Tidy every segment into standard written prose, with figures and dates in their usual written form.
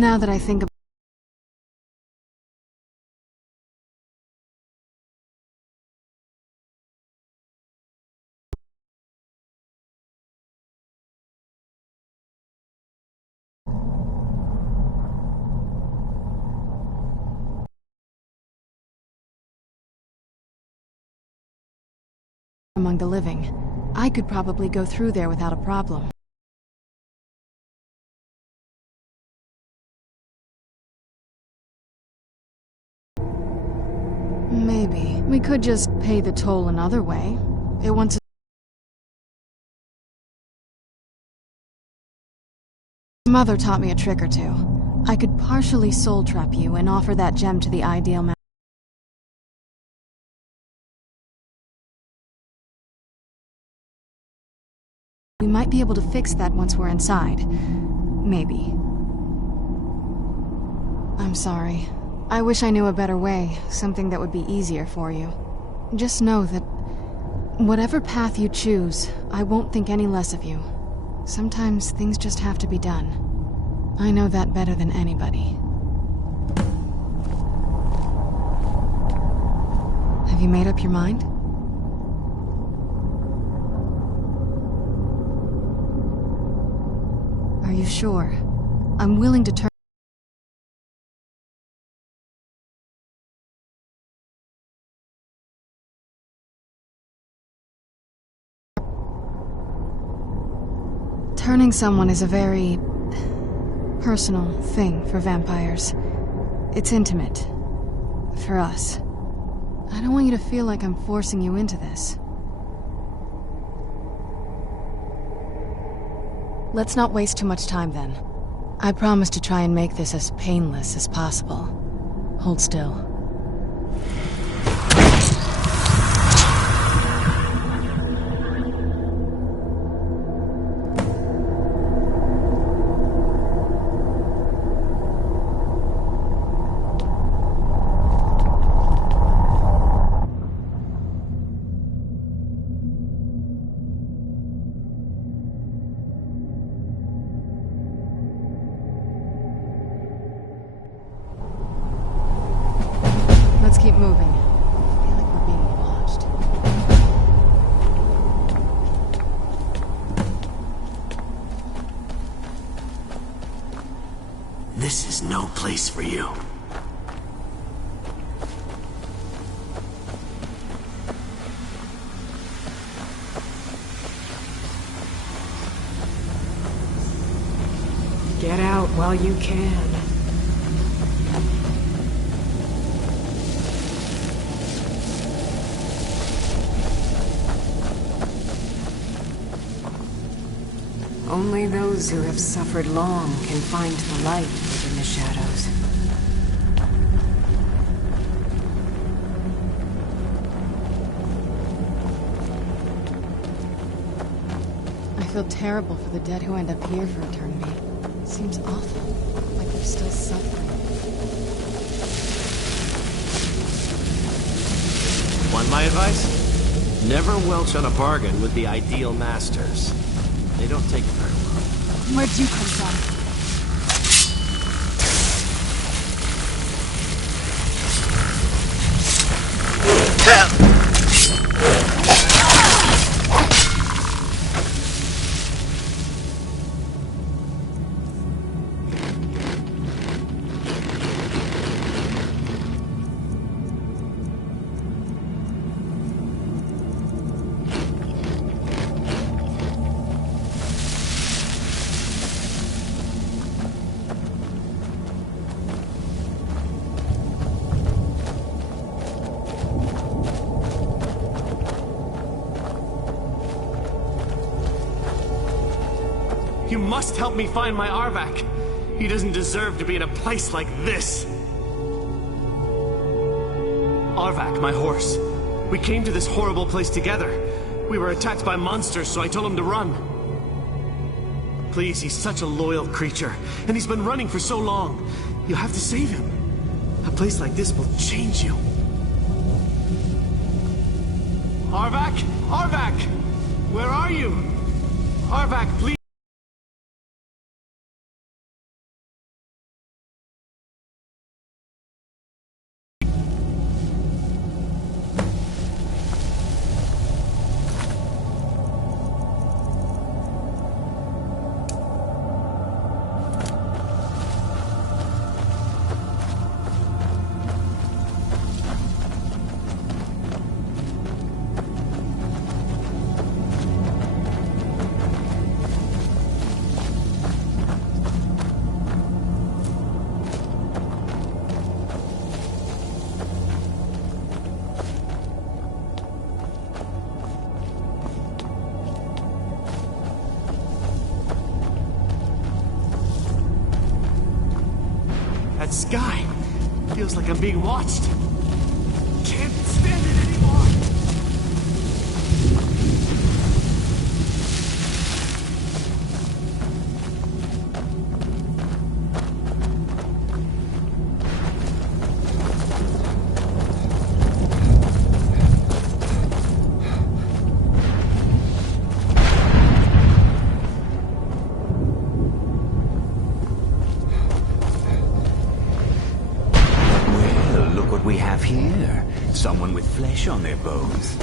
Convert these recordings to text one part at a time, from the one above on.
Now that I think among the living, I could probably go through there without a problem. Maybe. We could just pay the toll another way. It wants Mother taught me a trick or two. I could partially soul trap you and offer that gem to the ideal man. We might be able to fix that once we're inside. Maybe. I'm sorry. I wish I knew a better way, something that would be easier for you. Just know that whatever path you choose, I won't think any less of you. Sometimes things just have to be done. I know that better than anybody. Have you made up your mind? Are you sure? I'm willing to turn. Turning someone is a very personal thing for vampires. It's intimate. For us. I don't want you to feel like I'm forcing you into this. Let's not waste too much time then. I promise to try and make this as painless as possible. Hold still. Let's keep moving. I feel like we're being watched. This is no place for you. Get out while you can. Only those who have suffered long can find the light within the shadows. I feel terrible for the dead who end up here for eternity. It seems awful, like they're still suffering. Want my advice? Never welch on a bargain with the ideal masters. They don't take it very well. Where'd you come from? You must help me find my Arvak. He doesn't deserve to be in a place like this. Arvak, my horse. We came to this horrible place together. We were attacked by monsters, so I told him to run. Please, he's such a loyal creature, and he's been running for so long. You have to save him. A place like this will change you. Arvak! Arvak! Where are you? Arvak, please! sky. Feels like I'm being watched. Can't stand it anymore. We have here someone with flesh on their bones.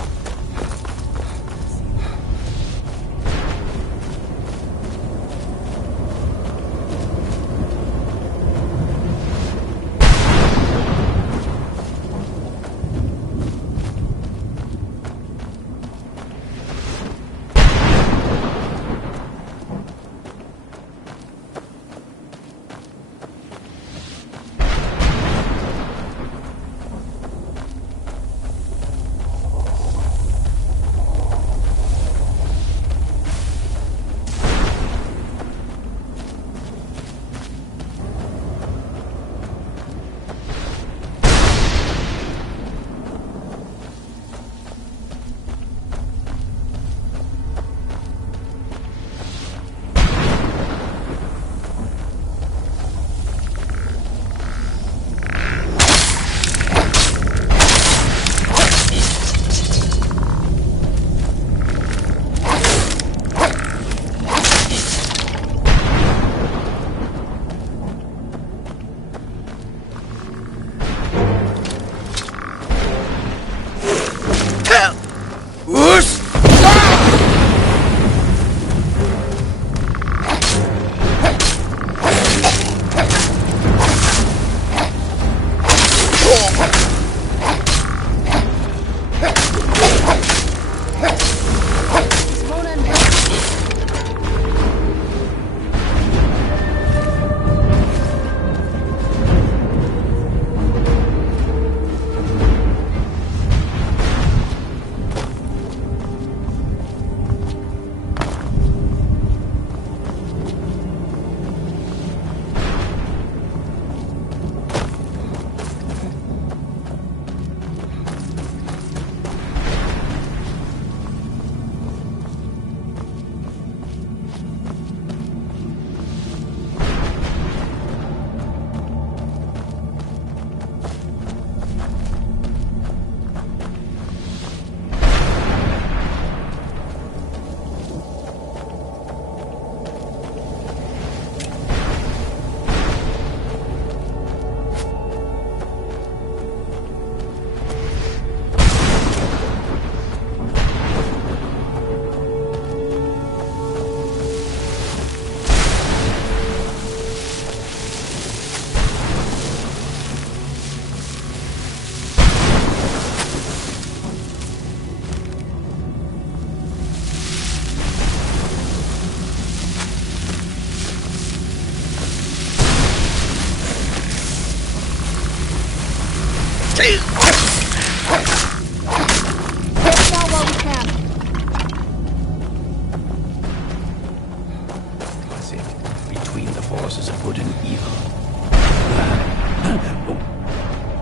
Between the forces of good and evil.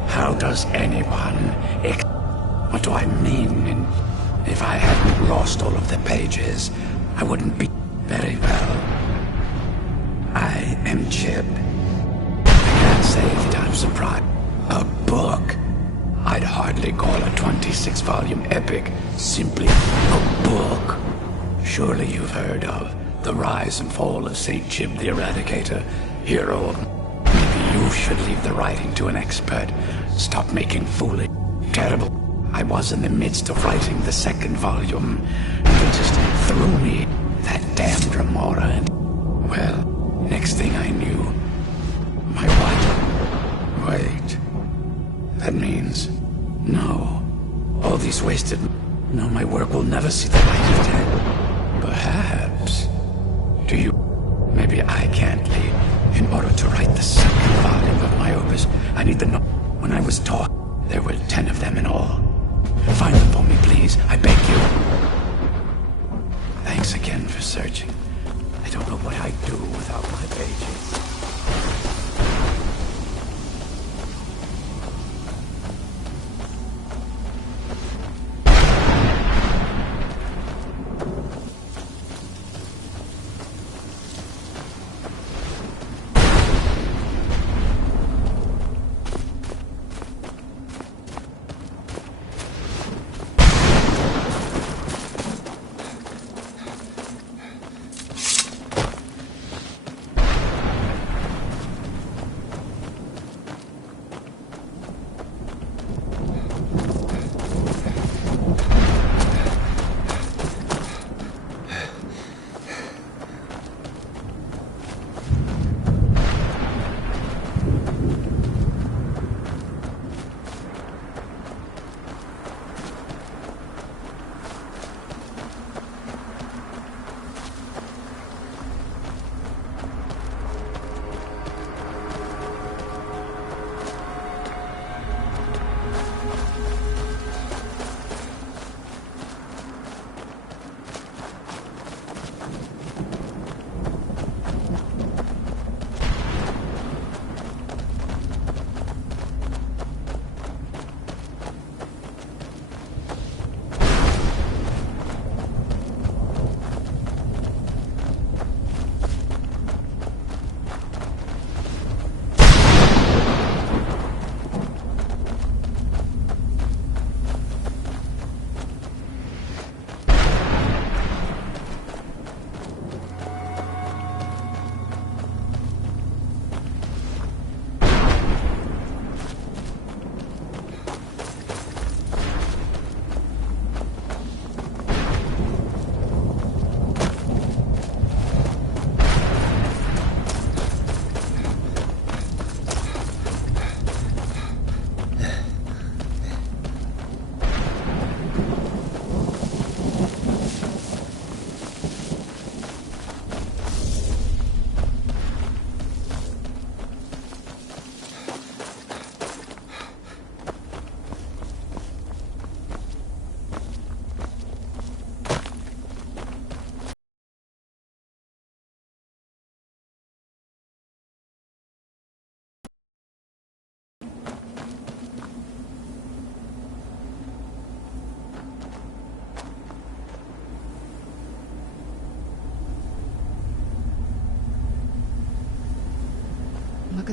How does anyone what do I mean? And if I hadn't lost all of the pages, I wouldn't be very well. I am Chip. I can't say that I'm surprised. A book? I'd hardly call a 26-volume epic simply a book. Surely you've heard of The Rise and Fall of St. Chip the Eradicator, hero of... Maybe you should leave the writing to an expert. Stop making foolish... Terrible. I was in the midst of writing the second volume. They just threw me that damned Remora and... Well, next thing I knew... My what? Wait... That means... No. All these wasted... No, my work will never see the light of day. Perhaps... Do you... Maybe I can't leave. In order to write the second volume of my opus, I need the... When I was taught, there were 10 of them in all. Find them for me, please. I beg you. Thanks again for searching. I don't know what I'd do without my pages.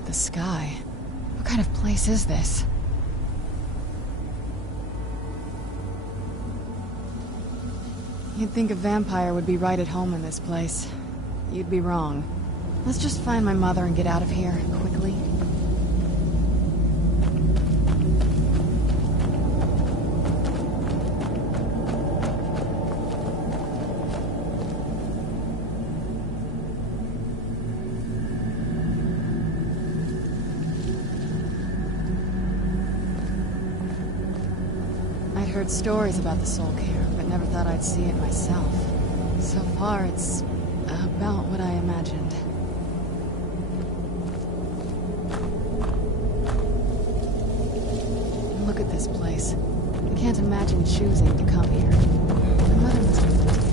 Look at the sky. What kind of place is this? You'd think a vampire would be right at home in this place. You'd be wrong. Let's just find my mother and get out of here, quickly. I'd heard stories about the soul care, but never thought I'd see it myself. So far, it's about what I imagined. Look at this place. I can't imagine choosing to come here. My mother must have lived here.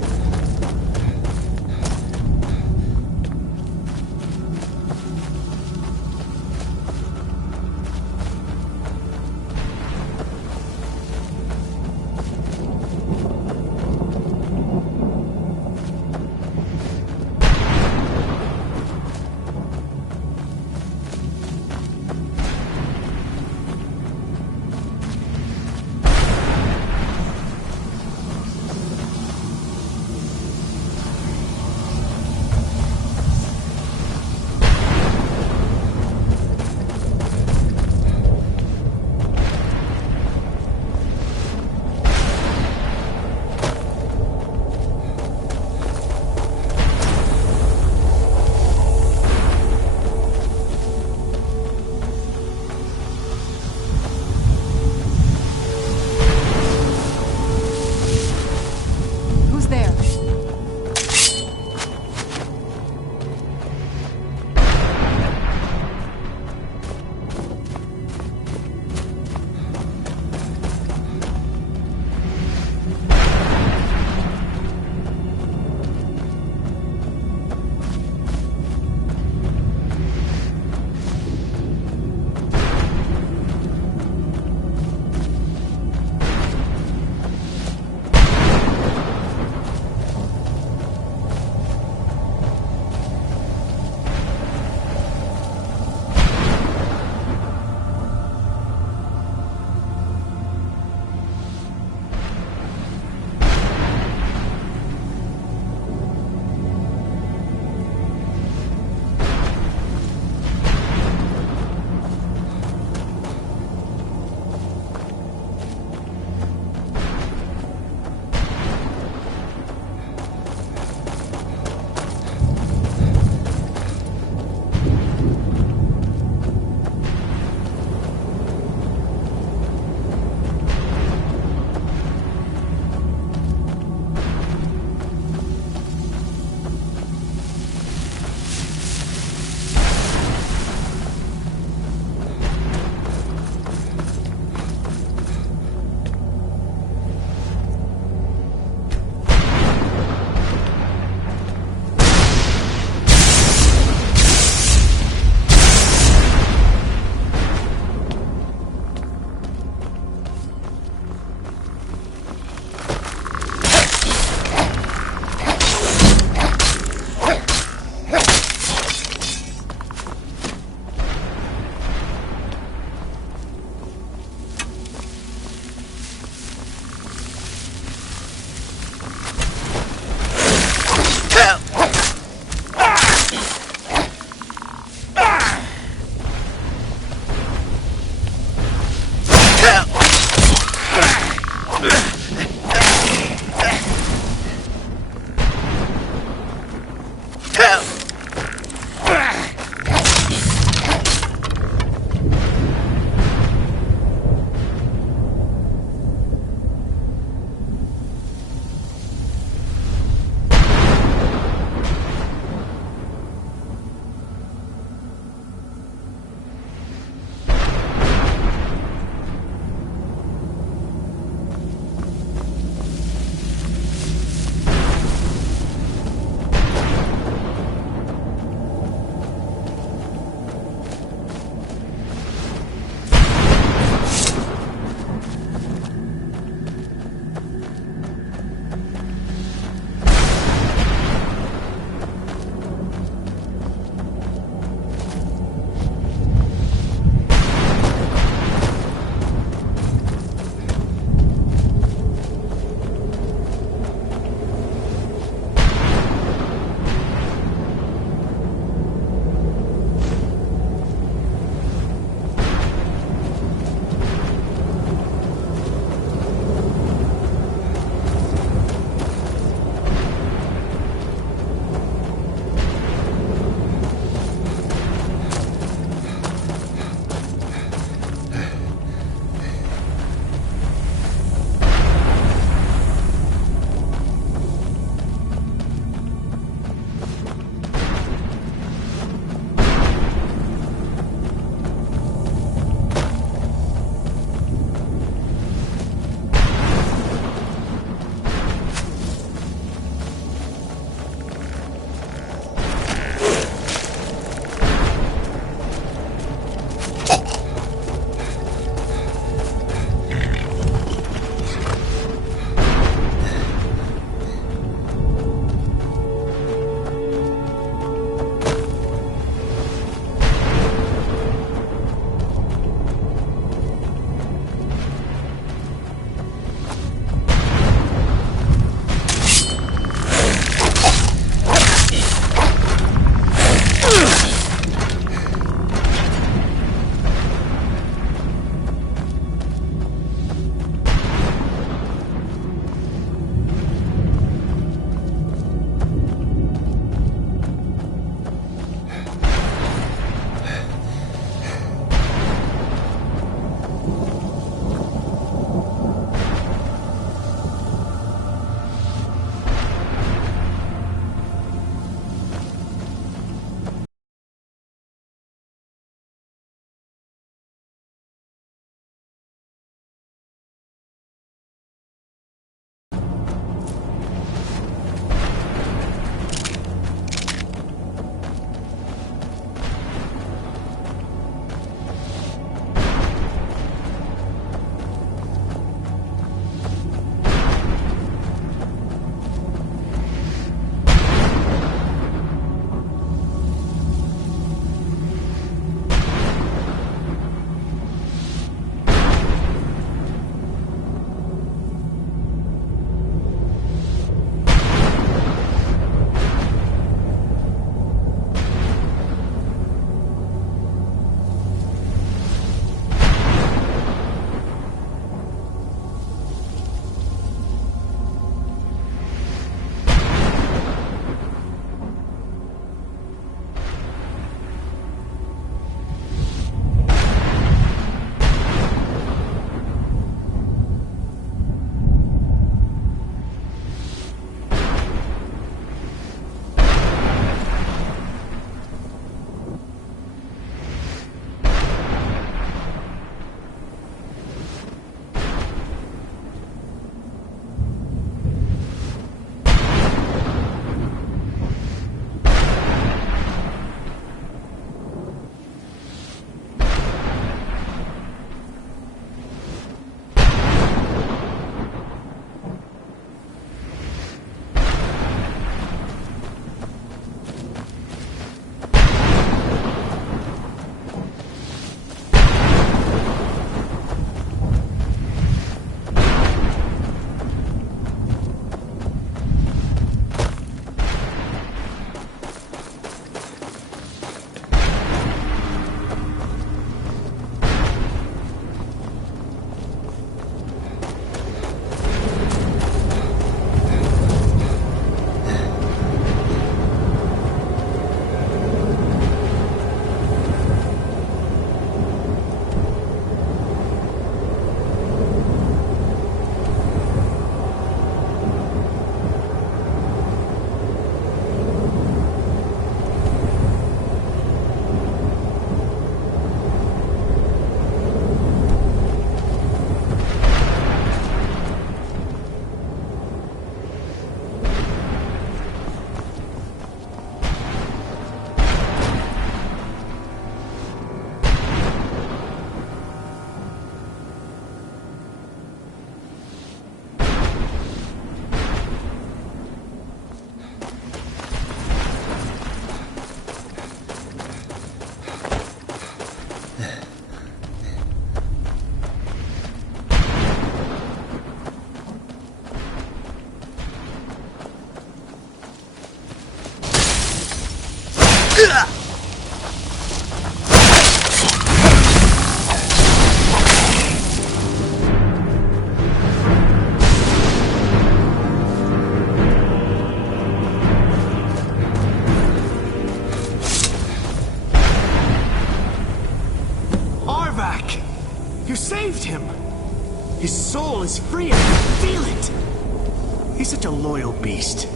is free. I can feel it. He's such a loyal beast.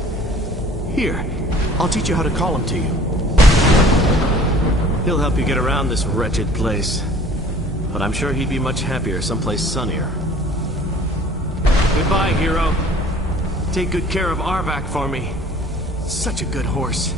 Here, I'll teach you how to call him to you. He'll help you get around this wretched place. But I'm sure he'd be much happier someplace sunnier. Goodbye, hero. Take good care of Arvak for me. Such a good horse.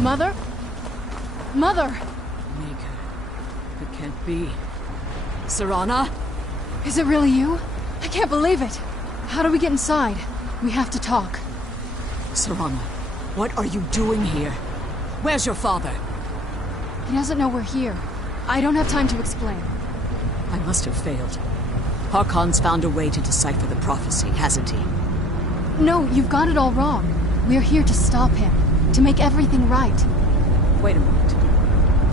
Mother? Mother! Mika, it can't be. Serana? Is it really you? I can't believe it. How do we get inside? We have to talk. Serana, what are you doing here? Where's your father? He doesn't know we're here. I don't have time to explain. I must have failed. Harkon's found a way to decipher the prophecy, hasn't he? No, you've got it all wrong. We're here to stop him. To make everything right. Wait a minute.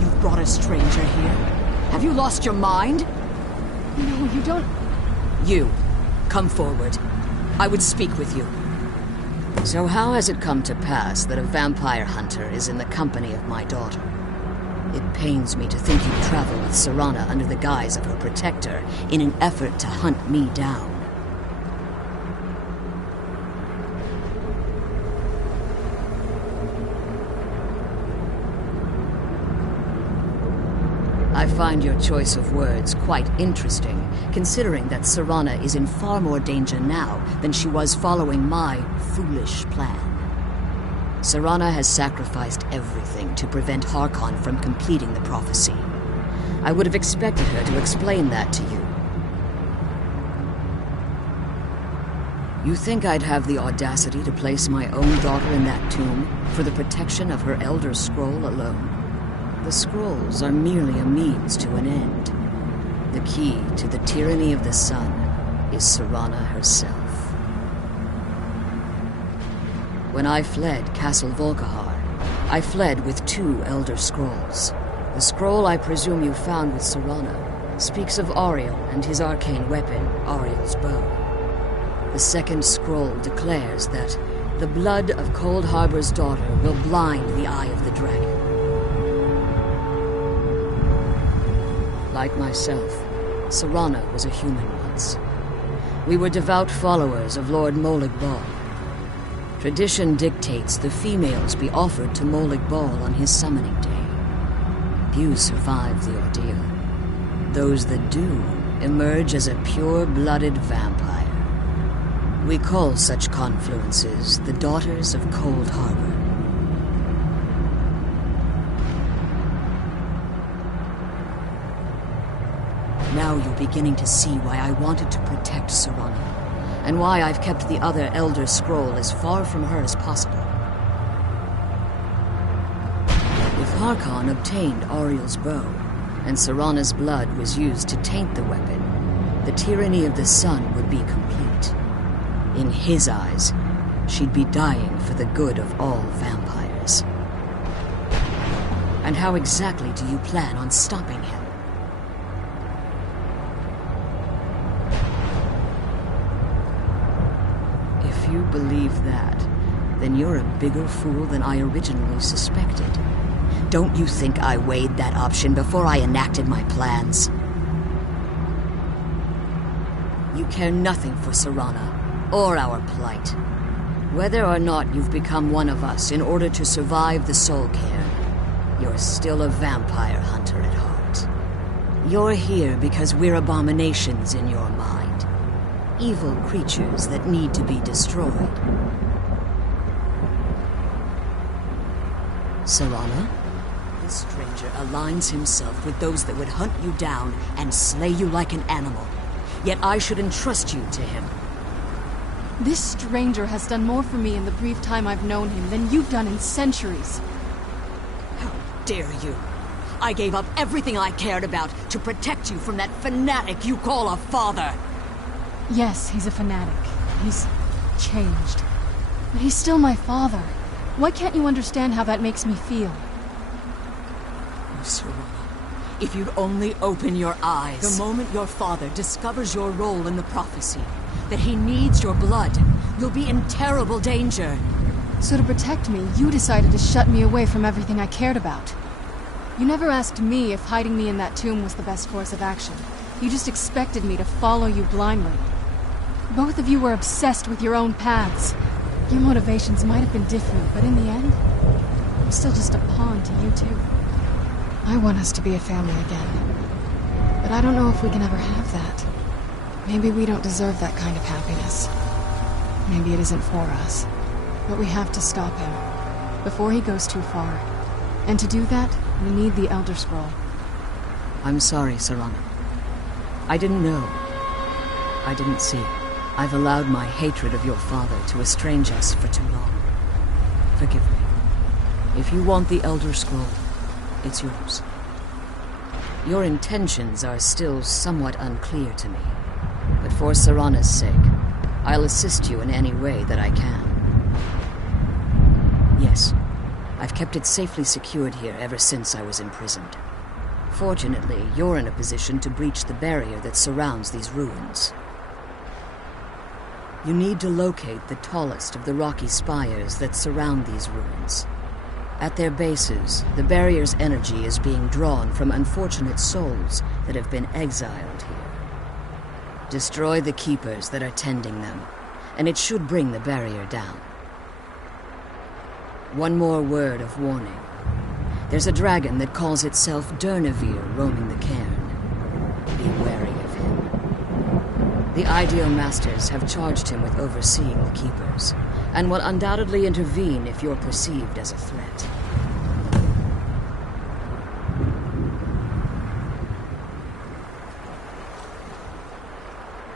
You've brought a stranger here? Have you lost your mind? No, you don't... You, come forward. I would speak with you. So how has it come to pass that a vampire hunter is in the company of my daughter? It pains me to think you travel with Serana under the guise of her protector in an effort to hunt me down. I find your choice of words quite interesting, considering that Serana is in far more danger now than she was following my foolish plan. Serana has sacrificed everything to prevent Harkon from completing the prophecy. I would have expected her to explain that to you. You think I'd have the audacity to place my own daughter in that tomb for the protection of her Elder Scroll alone? The scrolls are merely a means to an end. The key to the tyranny of the sun is Serana herself. When I fled Castle Volkihar, I fled with 2 Elder Scrolls. The scroll I presume you found with Serana speaks of Ariel and his arcane weapon, Ariel's bow. The second scroll declares that the blood of Cold Harbor's daughter will blind the eye of the dragon. Like myself, Serana was a human once. We were devout followers of Lord Molig Bal. Tradition dictates the females be offered to Molig Bal on his summoning day. Few survive the ordeal. Those that do emerge as a pure-blooded vampire. We call such confluences the Daughters of Cold Harbor. Now you're beginning to see why I wanted to protect Serana, and why I've kept the other Elder Scroll as far from her as possible. If Harkon obtained Ariel's bow, and Serana's blood was used to taint the weapon, the tyranny of the sun would be complete. In his eyes, she'd be dying for the good of all vampires. And how exactly do you plan on stopping him? If you believe that, then you're a bigger fool than I originally suspected. Don't you think I weighed that option before I enacted my plans? You care nothing for Serana, or our plight. Whether or not you've become one of us in order to survive the Soul Cairn, you're still a vampire hunter at heart. You're here because we're abominations in your mind. Evil creatures that need to be destroyed. Serana? This stranger aligns himself with those that would hunt you down and slay you like an animal. Yet I should entrust you to him. This stranger has done more for me in the brief time I've known him than you've done in centuries. How dare you? I gave up everything I cared about to protect you from that fanatic you call a father. Yes, he's a fanatic. He's changed. But he's still my father. Why can't you understand how that makes me feel? Oh, Serana, if you'd only open your eyes. The moment your father discovers your role in the prophecy, that he needs your blood, you'll be in terrible danger. So to protect me, you decided to shut me away from everything I cared about. You never asked me if hiding me in that tomb was the best course of action. You just expected me to follow you blindly. Both of you were obsessed with your own paths. Your motivations might have been different, but in the end, I'm still just a pawn to you two. I want us to be a family again. But I don't know if we can ever have that. Maybe we don't deserve that kind of happiness. Maybe it isn't for us. But we have to stop him, before he goes too far. And to do that, we need the Elder Scroll. I'm sorry, Serana. I didn't know. I didn't see. I've allowed my hatred of your father to estrange us for too long. Forgive me. If you want the Elder Scroll, it's yours. Your intentions are still somewhat unclear to me, but for Serana's sake, I'll assist you in any way that I can. Yes, I've kept it safely secured here ever since I was imprisoned. Fortunately, you're in a position to breach the barrier that surrounds these ruins. You need to locate the tallest of the rocky spires that surround these ruins. At their bases, the barrier's energy is being drawn from unfortunate souls that have been exiled here. Destroy the keepers that are tending them, and it should bring the barrier down. One more word of warning. There's a dragon that calls itself Durnevere roaming the cairn. Be wary of him. The Ideal Masters have charged him with overseeing the keepers, and will undoubtedly intervene if you're perceived as a threat.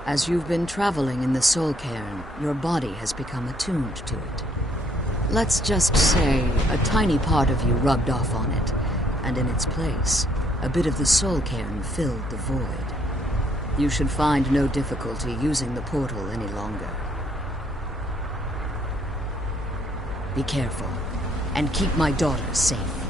As you've been traveling in the Soul Cairn, your body has become attuned to it. Let's just say a tiny part of you rubbed off on it, and in its place, a bit of the Soul Cairn filled the void. You should find no difficulty using the portal any longer. Be careful, and keep my daughter safe.